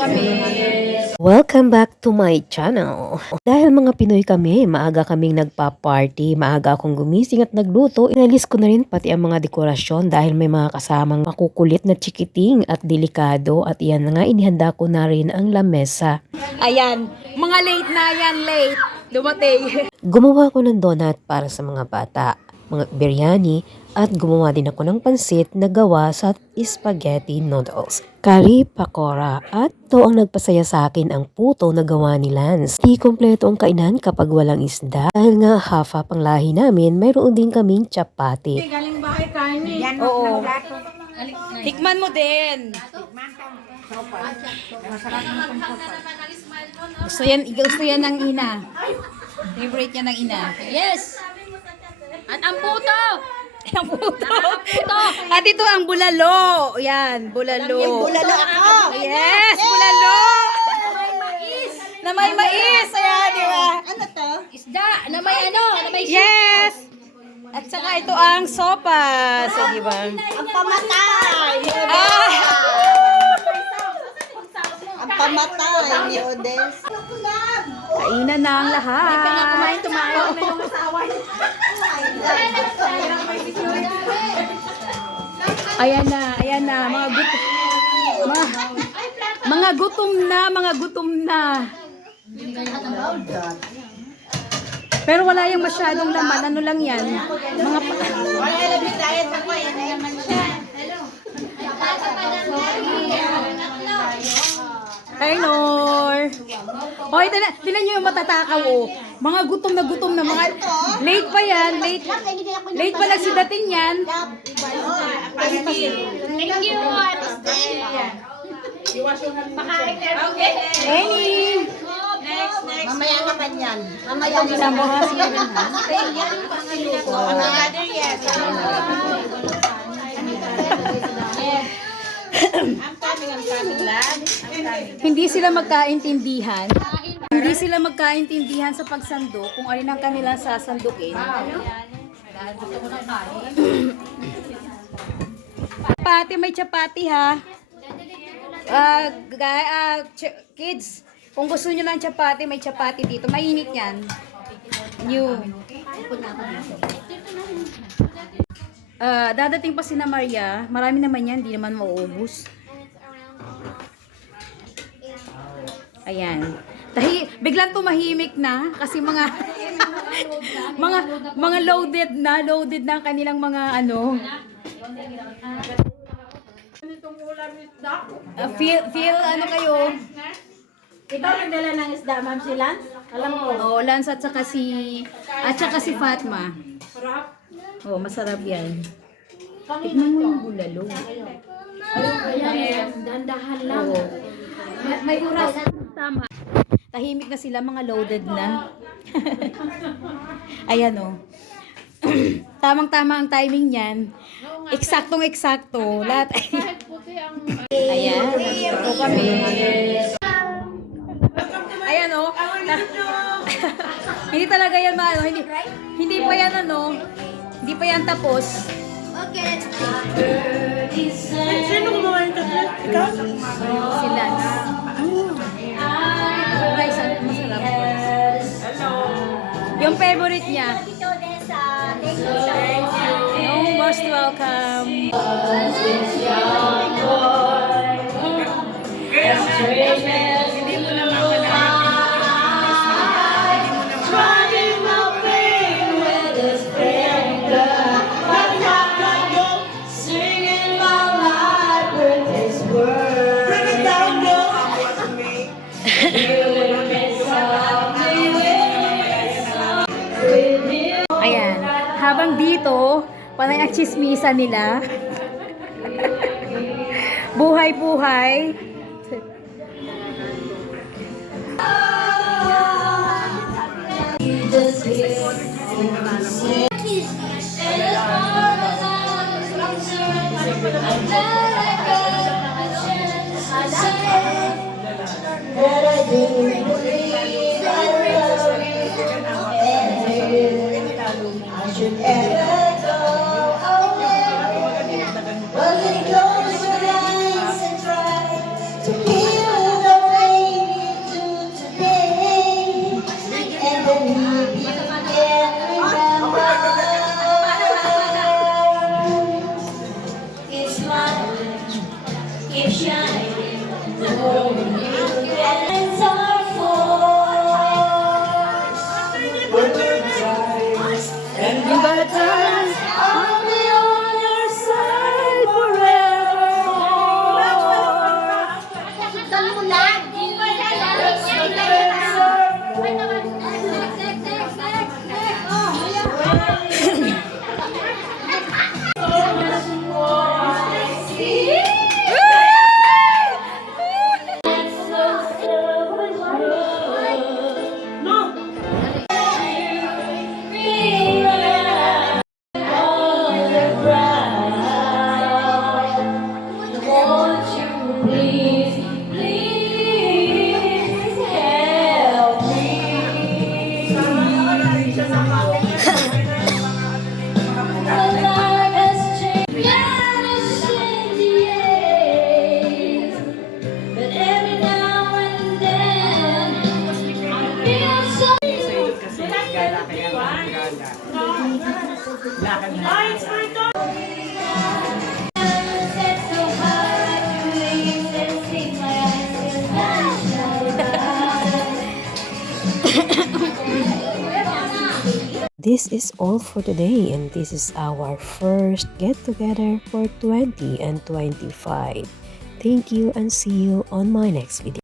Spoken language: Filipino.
kami. Welcome back to my channel. Dahil mga Pinoy kami, maaga kaming nagpa-party, maaga akong gumising at nagluto. Inalis ko na rin pati ang mga dekorasyon dahil may mga kasamang makukulit na chikiting at delikado. At iyan na nga, inihanda ko na rin ang lamesa. Ayan, mga late na yan, late. Dumating. Gumawa ko ng donut para sa mga bata, mga biryani, at gumawa din ako ng pansit na gawa sa spaghetti noodles, curry pakora, at ito ang nagpasaya sa akin ang puto na gawa ni Lance. Di kompleto ang kainan kapag walang isda dahil nga hafa pang lahi namin, mayroon din kaming chapati. Galing ba kay Carmen? Yan, oo. Tikman mo din. Gusto yan ng ina. Favorite yan ng ina. Yes! At ang puto! Ang puto. At ito ang bulalo. Yan, bulalo. Bulalo ako! Yes, bulalo. Na may mais. Ayan, di ba? Ano to? Isda, na may yes. At saka ito ang sopas, di ba? Ang pamatay! Ah! Ang pamatay ni Odes. Kainan na ang lahat. Tumayo na yung asawa niya. Ayan na, mga gutom na. Pero wala yung masyadong laman, ano lang yan? Mga Hey, Nor. Oh, tinan nyo yung matatakaw, oh. Mga gutom na, mga late pa yan, late pa nagsidating yan. Thank you, Any. Mamaya naman yan. Mamaya Sa mga siya. Hindi sila magkaintindihan. Hindi sila magkaintindihan sa pagsando kung alin ang kanilang sasandukin. Chapati, may chapati ha. Kids, kung gusto nyo ng chapati, may chapati dito. Mainit yan. Dadating pa si na Maria. Marami naman yan, hindi naman mauubos. Ayan. Biglang tumahimik na kasi mga mga loaded na ang kanilang mga ano. Feel ano kayo? Ikaw nagdala ng isda, Ma'am si Lance? Alam ko. Oh, Lance at saka si Fatma. Oh, masarap yan. Tikman mo yung bulalo. Dandahan lang. Oo. May oras. Tama. Tahimik na sila, mga loaded na. Ayan o. Tamang-tama ang timing niyan. Eksaktong-eksakto. Lahat. Ayan. Ito kami. Ayan o. Hindi talaga yan maano. Hindi pa yan ano. Hindi pa yan tapos. Okay. Sino gumawa yung tatlo? Ikaw? Sila na. Guys, masarap. Yung favorite niya. You're most welcome. Ayan. Habang dito, panay ang chismisa nila. Buhay-buhay. But when you close your eyes and try to feel the In bad times, I'll be on your side forever. This is all for today, and this is our first get together for 20 and 25. Thank you and see you on my next video.